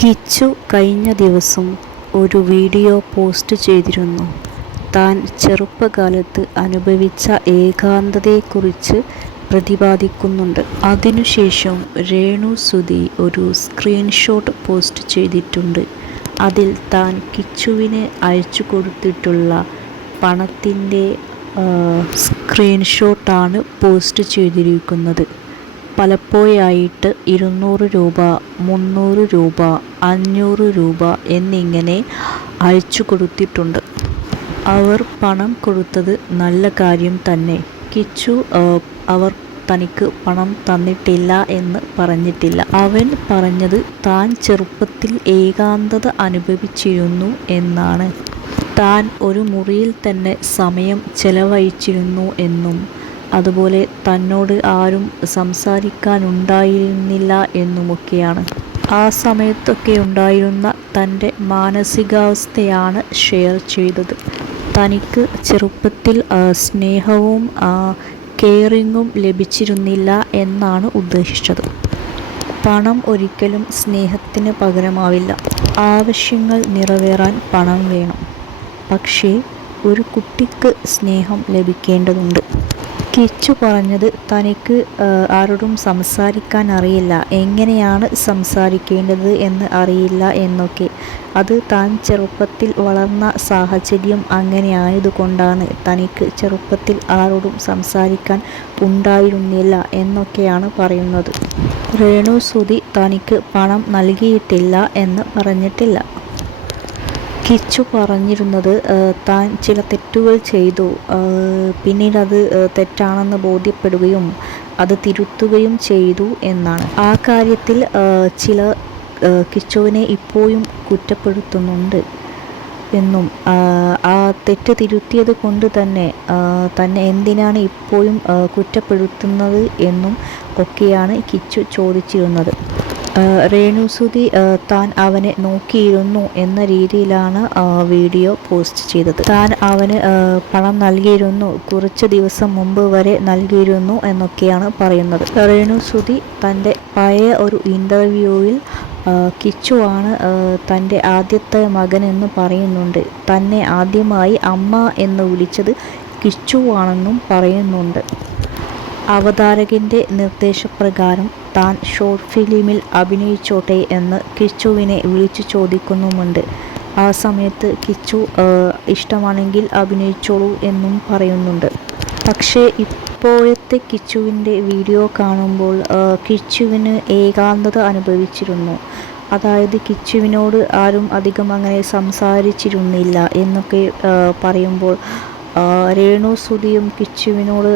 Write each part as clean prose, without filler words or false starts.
കിച്ചു കഴിഞ്ഞ ദിവസം ഒരു വീഡിയോ പോസ്റ്റ് ചെയ്തിരുന്നു. താൻ ചെറുപ്പകാലത്ത് അനുഭവിച്ച ഏകാന്തതയെക്കുറിച്ച് പ്രതിപാദിക്കുന്നുണ്ട്. അതിനുശേഷം രേണു സുധി ഒരു സ്ക്രീൻഷോട്ട് പോസ്റ്റ് ചെയ്തിട്ടുണ്ട്. അതിൽ താൻ കിച്ചുവിന് അയച്ചു കൊടുത്തിട്ടുള്ള പണത്തിൻ്റെ സ്ക്രീൻഷോട്ടാണ് പോസ്റ്റ് ചെയ്തിരിക്കുന്നത്. പലപ്പോഴായിട്ട് 200 രൂപ, 300 രൂപ, 500 രൂപ എന്നിങ്ങനെ അയച്ചു കൊടുത്തിട്ടുണ്ട്. അവർ പണം കൊടുത്തത് നല്ല കാര്യം തന്നെ. കിച്ചു അവർ തനിക്ക് പണം തന്നിട്ടില്ല എന്ന് പറഞ്ഞിട്ടില്ല. അവൻ പറഞ്ഞത് താൻ ചെറുപ്പത്തിൽ ഏകാന്തത അനുഭവിച്ചിരുന്നു എന്നാണ്. താൻ ഒരു മുറിയിൽ തന്നെ സമയം ചെലവഴിച്ചിരുന്നു എന്നും അതുപോലെ തന്നോട് ആരും സംസാരിക്കാനുണ്ടായിരുന്നില്ല എന്നുമൊക്കെയാണ്. ആ സമയത്തൊക്കെ ഉണ്ടായിരുന്ന തൻ്റെ മാനസികാവസ്ഥയാണ് ഷെയർ ചെയ്തത്. തനിക്ക് ചെറുപ്പത്തിൽ സ്നേഹവും കെയറിങ്ങും ലഭിച്ചിരുന്നില്ല എന്നാണ് ഉദ്ദേശിച്ചത്. പണം ഒരിക്കലും സ്നേഹത്തിന് പകരമാവില്ല. ആവശ്യങ്ങൾ നിറവേറാൻ പണം വേണം. പക്ഷേ ഒരു കുട്ടിക്ക് സ്നേഹം ലഭിക്കേണ്ടതുണ്ട്. കിച്ചു പറഞ്ഞത് തനിക്ക് ആരോടും സംസാരിക്കാൻ അറിയില്ല, എങ്ങനെയാണ് സംസാരിക്കേണ്ടത് എന്ന് അറിയില്ല എന്നൊക്കെ. അത് താൻ ചെറുപ്പത്തിൽ വളർന്ന സാഹചര്യം അങ്ങനെ ആയതുകൊണ്ടാണ് തനിക്ക് ചെറുപ്പത്തിൽ ആരോടും സംസാരിക്കാൻ ഉണ്ടായിരുന്നില്ല എന്നൊക്കെയാണ് പറയുന്നത്. രേണു സുധി തനിക്ക് പണം നൽകിയിട്ടില്ല എന്ന് പറഞ്ഞിട്ടില്ല. കിച്ചു പറഞ്ഞിരുന്നത് താൻ ചില തെറ്റുകൾ ചെയ്തു, പിന്നീട് അത് തെറ്റാണെന്ന് ബോധ്യപ്പെടുകയും അത് തിരുത്തുകയും ചെയ്തു എന്നാണ്. ആ കാര്യത്തിൽ ചിലർ കിച്ചുവിനെ ഇപ്പോഴും കുറ്റപ്പെടുത്തുന്നുണ്ട് എന്നും ആ തെറ്റ് തിരുത്തിയത് കൊണ്ട് തന്നെ എന്തിനാണ് ഇപ്പോഴും കുറ്റപ്പെടുത്തുന്നത് എന്നും ഒക്കെയാണ് കിച്ചു ചോദിച്ചിരുന്നത്. രേണു സുധി താൻ അവനെ നോക്കിയിരുന്നു എന്ന രീതിയിലാണ് വീഡിയോ പോസ്റ്റ് ചെയ്തത്. താൻ അവന് പണം നൽകിയിരുന്നു, കുറച്ച് ദിവസം മുമ്പ് വരെ നൽകിയിരുന്നു എന്നൊക്കെയാണ് പറയുന്നത്. രേണു സുധി തൻ്റെ പഴയ ഒരു ഇൻ്റർവ്യൂവിൽ കിച്ചുവാണ് തൻ്റെ ആദ്യത്തെ മകനെന്ന് പറയുന്നുണ്ട്. തന്നെ ആദ്യമായി അമ്മ എന്ന് വിളിച്ചത് കിച്ചുവാണെന്നും പറയുന്നുണ്ട്. അവതാരകൻ്റെ നിർദ്ദേശപ്രകാരം താൻ ഷോർട്ട് ഫിലിമിൽ അഭിനയിച്ചോട്ടെ എന്ന് കിച്ചുവിനെ വിളിച്ചു ചോദിക്കുന്നുമുണ്ട്. ആ സമയത്ത് കിച്ചു ഇഷ്ടമാണെങ്കിൽ അഭിനയിച്ചോളൂ എന്നും പറയുന്നുണ്ട്. പക്ഷേ ഇപ്പോഴത്തെ കിച്ചുവിൻ്റെ വീഡിയോ കാണുമ്പോൾ കിച്ചുവിന് ഏകാന്തത അനുഭവിച്ചിരുന്നു. അതായത് കിച്ചുവിനോട് ആരും അധികം അങ്ങനെ സംസാരിച്ചിരുന്നില്ല എന്നൊക്കെ പറയുമ്പോൾ രേണു സുധിയും കിച്ചുവിനോട്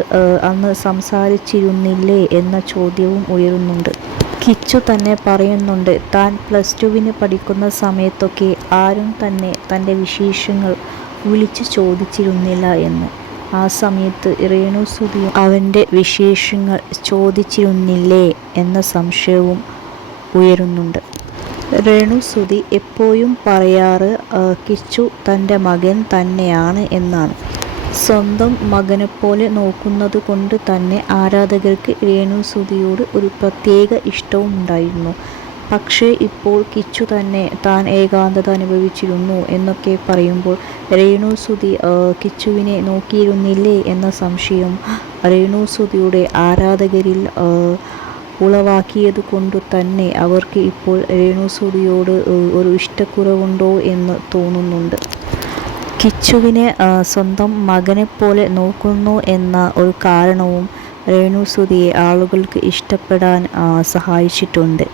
അന്ന് സംസാരിച്ചിരുന്നില്ലേ എന്ന ചോദ്യവും ഉയരുന്നുണ്ട്. കിച്ചു തന്നെ പറയുന്നുണ്ട് താൻ +2 പഠിക്കുന്ന സമയത്തൊക്കെ ആരും തന്നെ തൻ്റെ വിശേഷങ്ങൾ വിളിച്ചു ചോദിച്ചിരുന്നില്ല എന്ന്. ആ സമയത്ത് രേണു സുധിയും അവൻ്റെ വിശേഷങ്ങൾ ചോദിച്ചിരുന്നില്ലേ എന്ന സംശയവും ഉയരുന്നുണ്ട്. രേണു സുധി എപ്പോഴും പറയാറ് കിച്ചു തൻ്റെ മകൻ തന്നെയാണ് എന്നാണ്. സ്വന്തം മകനെപ്പോലെ നോക്കുന്നത് കൊണ്ട് തന്നെ ആരാധകർക്ക് രേണു സുധിയോട് ഒരു പ്രത്യേക ഇഷ്ടവും ഉണ്ടായിരുന്നു. പക്ഷേ ഇപ്പോൾ കിച്ചു തന്നെ താൻ ഏകാന്തത അനുഭവിച്ചിരുന്നു എന്നൊക്കെ പറയുമ്പോൾ രേണു സുധി കിച്ചുവിനെ നോക്കിയിരുന്നില്ലേ എന്ന സംശയം രേണു സുധിയുടെ ആരാധകരിൽ ഉളവാക്കിയത് കൊണ്ട് തന്നെ അവർക്ക് ഇപ്പോൾ രേണു സുധിയോട് ഒരു ഇഷ്ടക്കുറവുണ്ടോ എന്ന് തോന്നുന്നുണ്ട്. കിച്ചുവിനെ സ്വന്തം മകനെപ്പോലെ നോക്കുന്നു എന്ന ഒരു കാരണവും രേണു സുധിയെ ആളുകൾക്ക് ഇഷ്ടപ്പെടാൻ സഹായിച്ചിട്ടുണ്ട്.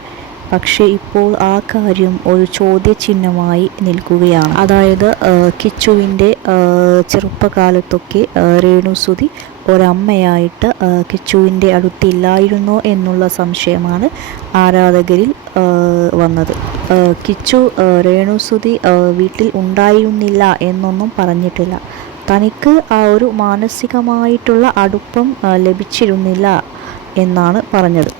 പക്ഷേ ഇപ്പോൾ ആ കാര്യം ഒരു ചോദ്യചിഹ്നമായി നിൽക്കുകയാണ്. അതായത് കിച്ചുവിൻ്റെ ചെറുപ്പകാലത്തൊക്കെ രേണു സുധി ഒരമ്മയായിട്ട് കിച്ചുവിൻ്റെ അടുത്തില്ലായിരുന്നോ എന്നുള്ള സംശയമാണ് ആരാധകരിൽ വന്നത്. കിച്ചു രേണു സുധി വീട്ടിൽ ഉണ്ടായിരുന്നില്ല എന്നൊന്നും പറഞ്ഞിട്ടില്ല. തനിക്ക് ആ ഒരു മാനസികമായിട്ടുള്ള അടുപ്പം ലഭിച്ചിരുന്നില്ല എന്നാണ് പറഞ്ഞത്.